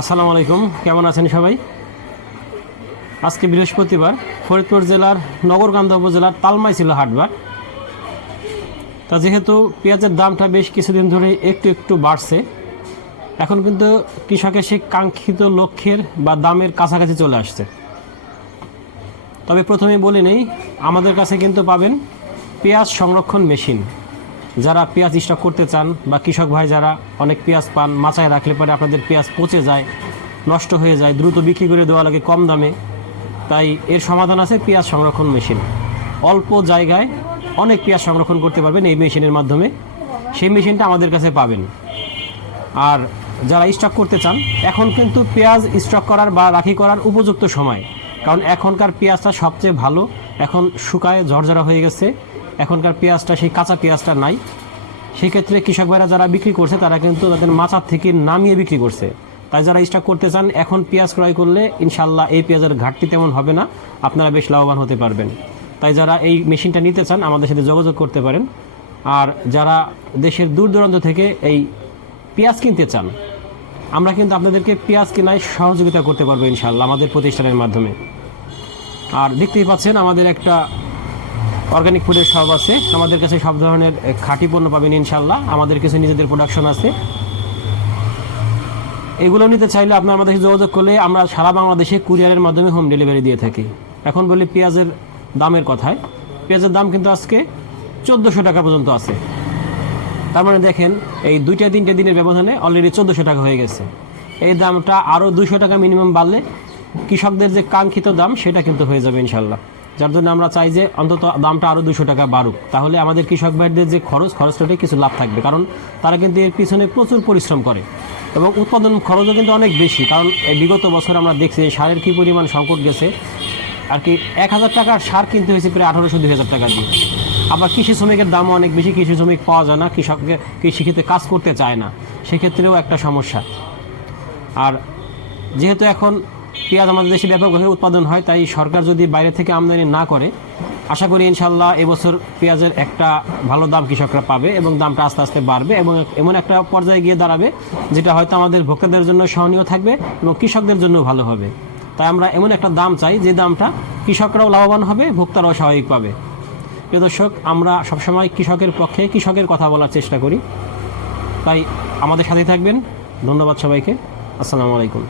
আসসালামু আলাইকুম, কেমন আছেন সবাই? আজকে বৃহস্পতিবার, ফরিদপুর জেলার নগরকান্দা উপজেলার তালমাই ছিল হাটবার। তা যেহেতু পেঁয়াজের দামটা বেশ কিছুদিন ধরে একটু একটু বাড়ছে, এখন কিন্তু কৃষকের সেই কাঙ্ক্ষিত লক্ষ্যের বা দামের কাছাকাছি চলে আসছে। তবে প্রথমেই বলে নেই, আমাদের কাছে কিন্তু পাবেন পেঁয়াজ সংরক্ষণ মেশিন। যারা পেঁয়াজ স্টক করতে চান বা কৃষক ভাই যারা অনেক পেঁয়াজ পান, মাচায় রাখলে পরে আপনাদের পেঁয়াজ পচে যায়, নষ্ট হয়ে যায়, দ্রুত বিক্রি করে দেওয়া লাগে কম দামে, তাই এর সমাধান আছে পেঁয়াজ সংরক্ষণ মেশিন। অল্প জায়গায় অনেক পেঁয়াজ সংরক্ষণ করতে পারবেন এই মেশিনের মাধ্যমে। সেই মেশিনটা আমাদের কাছে পাবেন। আর যারা স্টক করতে চান, এখন কিন্তু পেঁয়াজ স্টক করার বা রাখি করার উপযুক্ত সময়, কারণ এখনকার পেঁয়াজটা সবচেয়ে ভালো। এখন শুকায় ঝরঝরা হয়ে গেছে, এখনকার পেঁয়াজটা সেই কাঁচা পেঁয়াজটা নাই। সেই ক্ষেত্রে কৃষক ভাইরা যারা বিক্রি করছে তারা কিন্তু তাদের মাচার থেকে নামিয়ে বিক্রি করছে। তাই যারা স্টক করতে চান, এখন পেঁয়াজ ক্রয় করলে ইনশাল্লাহ এই পেঁয়াজের ঘাটতি তেমন হবে না, আপনারা বেশ লাভবান হতে পারবেন। তাই যারা এই মেশিনটা নিতে চান আমাদের সাথে যোগাযোগ করতে পারেন। আর যারা দেশের দূর দূরান্ত থেকে এই পেঁয়াজ কিনতে চান, আমরা কিন্তু আপনাদেরকে পেঁয়াজ কেনায় সহযোগিতা করতে পারবো ইনশাল্লাহ আমাদের প্রতিষ্ঠানের মাধ্যমে। আর দেখতেই পাচ্ছেন আমাদের একটা অর্গানিক ফুডের শপ আছে। আমাদের কাছে সব ধরনের খাঁটি পণ্য পাবেন ইনশাল্লাহ। আমাদের কিছু নিজেদের প্রোডাকশন আছে। এগুলো নিতে চাইলে আপনার আমাদের যোগাযোগ করলে আমরা সারা বাংলাদেশে কুরিয়ারের মাধ্যমে হোম ডেলিভারি দিয়ে থাকি। এখন বলি পেঁয়াজের দামের কথায়, পেঁয়াজের দাম কিন্তু আজকে 1400 টাকা পর্যন্ত আছে। তার মানে দেখেন, এই 2-3 দিনের ব্যবধানে অলরেডি 1400 টাকা হয়ে গেছে। এই দামটা আরও 200 টাকা মিনিমাম বাড়লে কৃষকদের যে কাঙ্ক্ষিত দাম সেটা কিন্তু হয়ে যাবে ইনশাল্লাহ। যার জন্য আমরা চাই যে অন্তত দামটা আরও 200 টাকা বাড়ুক, তাহলে আমাদের কৃষক ভাইদের যে খরচটাতে কিছু লাভ থাকবে। কারণ তারা কিন্তু এর পিছনে প্রচুর পরিশ্রম করে এবং উৎপাদন খরচও কিন্তু অনেক বেশি। কারণ এই বিগত বছর আমরা দেখছি সারের কী পরিমাণ সংকট গেছে। আর কি 1000 টাকার সার কিনতে হয়েছে প্রায় 1800-2000 টাকা দিয়ে। আবার কৃষি শ্রমিকের দামও অনেক বেশি, কৃষি শ্রমিক পাওয়া যায় না, কৃষককে কৃষিক্ষেত্রে কাজ করতে চায় না, সেক্ষেত্রেও একটা সমস্যা। আর যেহেতু এখন পেঁয়াজ আমাদের দেশে ব্যাপকভাবে উৎপাদন হয়, তাই সরকার যদি বাইরে থেকে আমদানি না করে, আশা করি ইনশাল্লাহ এবছর পেঁয়াজের একটা ভালো দাম কৃষকরা পাবে এবং দামটা আস্তে আস্তে বাড়বে এবং এমন একটা পর্যায়ে গিয়ে দাঁড়াবে যেটা হয়তো আমাদের ভোক্তাদের জন্য সহনীয় থাকবে এবং কৃষকদের জন্য ভালো হবে। তাই আমরা এমন একটা দাম চাই যে দামটা কৃষকরাও লাভবান হবে, ভোক্তারাও স্বাভাবিক পাবে। প্রিয় দর্শক, আমরা সবসময় কৃষকের পক্ষে, কৃষকের কথা বলার চেষ্টা করি। তাই আমাদের সাথে থাকবেন। ধন্যবাদ সবাইকে। আসসালামু আলাইকুম।